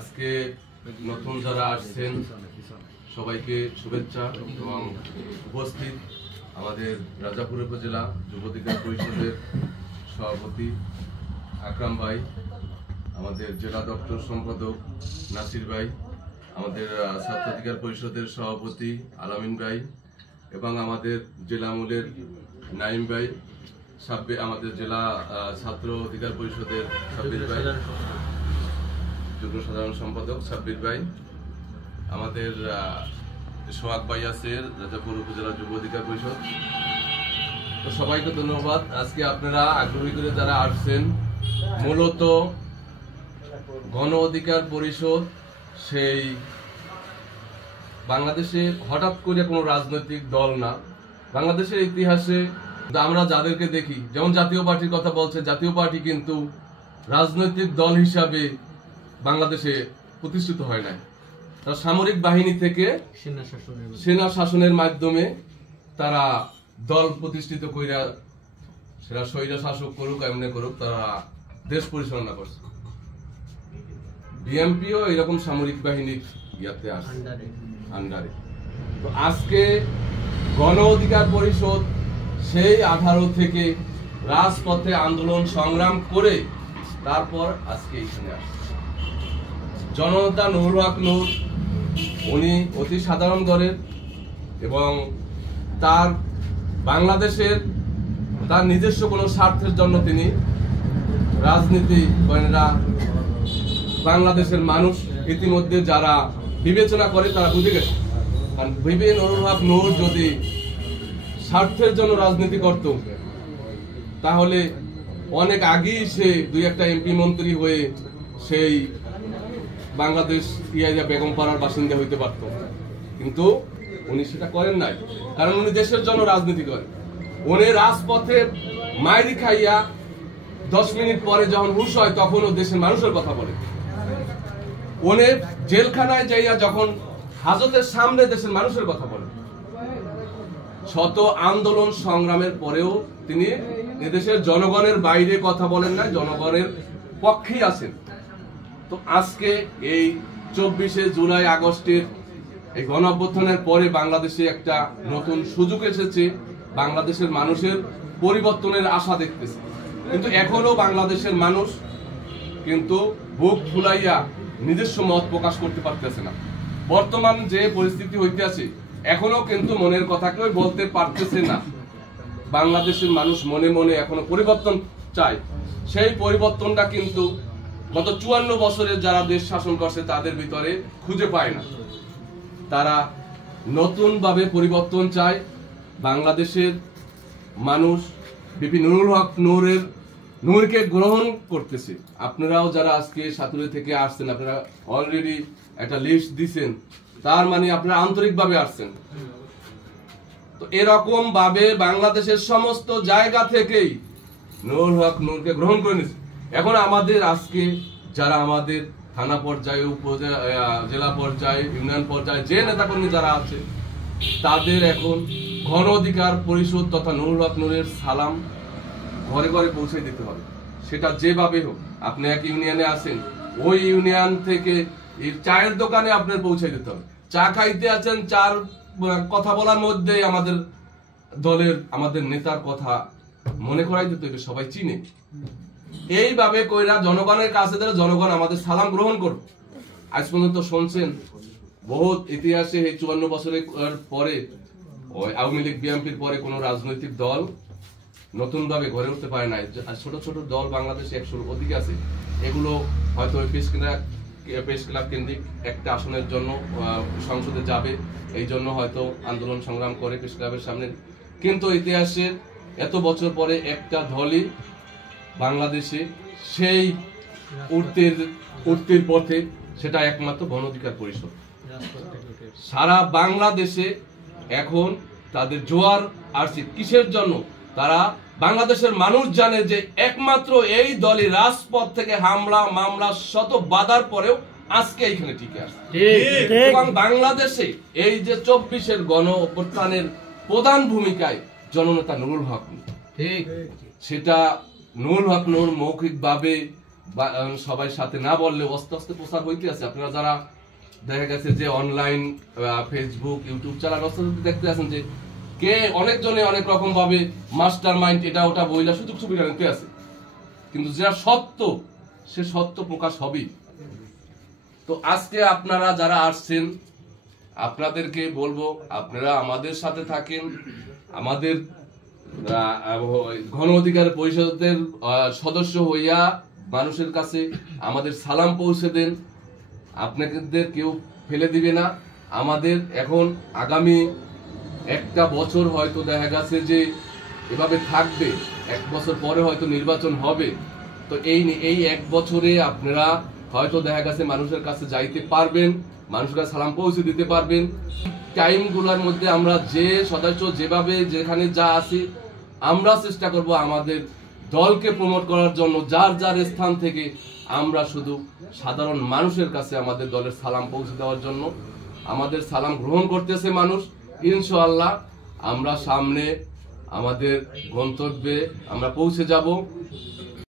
আজকে নতুন যারা আসছেন সবাইকে শুভেচ্ছা এবং উপস্থিত আমাদের রাজাপুর উপজেলা যুব অধিকার পরিষদের সভাপতি আকরাম ভাই, আমাদের জেলা দপ্তর সম্পাদক নাসির ভাই, আমাদের ছাত্র অধিকার পরিষদের সভাপতি আলামিন ভাই এবং আমাদের জেলা মূলের নাইম ভাই, আমাদের জেলা ছাত্র অধিকার পরিষদের সাব্বির ভাই, যুগ্ম সাধারণ সম্পাদক সাব্বির ভাই, আমাদের সোহাগ ভাই আছে রাজাপুর উপজেলা যুব অধিকার পরিষদ। তো সবাইকে ধন্যবাদ। আজকে আপনারা আগ্রহী করে যারা আসছেন, মূলত গণ অধিকার পরিষদ সেই বাংলাদেশে হঠাৎ করে কোনো রাজনৈতিক দল না। বাংলাদেশের ইতিহাসে আমরা যাদেরকে দেখি, যেমন জাতীয় পার্টির কথা বলছে, জাতীয় পার্টি কিন্তু রাজনৈতিক দল হিসাবে বাংলাদেশে প্রতিষ্ঠিত হয় নাই। তারা সামরিক বাহিনী থেকে সেনা শাসনের মাধ্যমে তারা দল প্রতিষ্ঠিত কইরা, সেটা স্বৈর শাসক করুক এমনি করুক, তারা দেশ পরিচালনা করছে। বিএনপিও এরকম সামরিক বাহিনীর ইয়াতে আসে আন্ডারে। তো আজকে গণ অধিকার পরিষদ সেই 18 থেকে রাজপথে আন্দোলন সংগ্রাম করে তারপর আজকে এখানে আসছে। জননেতা নুরুল হক নূর, উনি অতি সাধারণ দলের এবং তার বাংলাদেশের তার নিজস্ব কোনো স্বার্থের জন্য তিনি রাজনীতি করেন না। বাংলাদেশের মানুষ ইতিমধ্যে যারা বিবেচনা করে তারা বুঝে গেছে। কারণ নুরুল হক নূর যদি স্বার্থের জন্য রাজনীতি করত তাহলে অনেক আগেই সে 2-1টা এমপি মন্ত্রী হয়ে সেই বাংলাদেশ বেগমপাড়ার বাসিন্দা হইতে পারত, কিন্তু উনি সেটা করেন নাই। কারণ উনি দেশের জন্য রাজনীতি করেন। উনি রাজপথে মাইরি খাইয়া 10 মিনিট পরে যখন হুশ হয় তখন ও দেশের মানুষের কথা বলে। উনি জেলখানায় যাইয়া যখন হাজতের সামনে দেশের মানুষের কথা বলে। শত আন্দোলন সংগ্রামের পরেও তিনি এদেশের জনগণের বাইরে কথা বলেন না, জনগণের পক্ষেই আছেন। তো আজকে এই 24শে জুলাই আগস্টের এই গণ অভ্যুত্থানের পরে বাংলাদেশে একটা নতুন সুযোগ এসেছে। বাংলাদেশের মানুষের পরিবর্তনের আশা দেখতেছে, কিন্তু এখনো বাংলাদেশের মানুষ কিন্তু বুক ফুলাইয়া নিজস্ব মত প্রকাশ করতে পারতেছে না। বর্তমান যে পরিস্থিতি হইতে আছে এখনো কিন্তু মনের কথা কেউ বলতে পারতেছে না। বাংলাদেশের মানুষ মনে মনে এখনো পরিবর্তন চায়। সেই পরিবর্তনটা কিন্তু গত 54 বছরের যারা দেশ শাসন করছে তাদের ভিতরে খুঁজে পায় না। তারা নতুন ভাবে পরিবর্তন চায়। বাংলাদেশের মানুষ বিপি নুরুল হক নূরকে গ্রহণ করতেছে। আপনারাও যারা আজকে সাতুরে থেকে আসছেন, আপনারা অলরেডি একটা লিস্ট দিচ্ছেন, তার মানে আপনারা আন্তরিকভাবে আসছেন। তো এরকম ভাবে বাংলাদেশের সমস্ত জায়গা থেকেই নুরুল হক নূরকে গ্রহণ করে নিচ্ছে। এখন আমাদের আজকে যারা আমাদের থানা পর্যায়ে, জেলা পর্যায়ে, ইউনিয়ন পর্যায়ে যে নেতাকর্মী যারা আছে, তাদের এখন গণ অধিকার পরিষদ তথা নুরুল হক নূরের সালাম ঘরে ঘরে পৌঁছে দিতে হবে। সেটা যেভাবে হোক, আপনি এক ইউনিয়নে আছেন, ওই ইউনিয়ন থেকে চায়ের দোকানে আপনার পৌঁছে দিতে হবে। চা খাইতে আছেন, চার কথা বলার মধ্যে আমাদের দলের, আমাদের নেতার কথা মনে করাই দিতে হবে, সবাই চিনে। এইভাবে কইরা জনগণের কাছে জনগণ আমাদের সালাম গ্রহণ করবে। আজ পর্যন্ত শুনছেন বহুত ইতিহাসে এই 54 বছরের পরে আওয়ামী লীগ বিএনপির পরে কোন রাজনৈতিক দল নতুন ভাবে গড়ে উঠতে পারে নাই। ছোট ছোট দল বাংলাদেশে 100-র অধিক আছে। এগুলো হয়তো প্রেস ক্লাব কেন্দ্রিক একটা আসনের জন্য সংসদে যাবে, এই জন্য হয়তো আন্দোলন সংগ্রাম করে প্রেস ক্লাবের সামনে। কিন্তু ইতিহাসের এত বছর পরে একটা দলই বাংলাদেশে সেই উঠতির পথে, সেটা একমাত্র গণ অধিকার পরিষদ। সারা বাংলাদেশে এখন তাদের জোয়ার আসছে কিসের জন্য? তারা বাংলাদেশের মানুষ জানে যে একমাত্র এই দলই রাজপথ থেকে হামলা মামলা শত বাধার পরেও আজকে এইখানে টিকে আসছে। এবং বাংলাদেশে এই যে 24-এর গণ অভ্যুত্থানের প্রধান ভূমিকায় জননেতা নুরুল হক নূর। সেটা নুরুল হক নূর মৌখিকভাবে সবাই সাথে না বললে আস্তে আস্তে প্রচার হইতে আছে। আপনারা যারা দেখা গেছে যে অনলাইন ফেসবুক ইউটিউব চালান আস্তে আস্তে দেখতে আছেন যে কে অনেকজনে অনেক রকম ভাবে মাস্টার মাইন্ড এটা ওটা বইলা সুযোগ সুবিধা নিতে আছে, কিন্তু যেটা সত্য সে সত্য প্রকাশ হবেই। তো আজকে আপনারা যারা আসছেন আপনাদেরকে বলবো আপনারা আমাদের সাথে থাকেন, আমাদের গণ অধিকার পরিষদের সদস্য হইয়া মানুষের কাছে আমাদের সালাম পৌঁছে দেন। আপনাদের কেউ ফেলে দিবে না। আমাদের এখন আগামী একটা বছর হয়তো দেখা গেছে যে এভাবে থাকবে, এক বছর পরে হয়তো নির্বাচন হবে। তো এই এক বছরে আপনারা হয়তো দেখা গেছে মানুষের কাছে যাইতে পারবেন, মানুষের কাছে সালাম পৌঁছে দিতে পারবেন। টাইমগুলোর মধ্যে আমরা যে সদস্য যেভাবে যেখানে যা আছি আমরা চেষ্টা করব আমাদের দলকে প্রমোট করার জন্য, যার যার স্থান থেকে আমরা শুধু সাধারণ মানুষের কাছে আমাদের দলের সালাম পৌঁছে দেওয়ার জন্য। আমাদের সালাম গ্রহণ করতেছে মানুষ। ইনশাআল্লাহ আমরা সামনে আমাদের গন্তব্যে আমরা পৌঁছে যাব।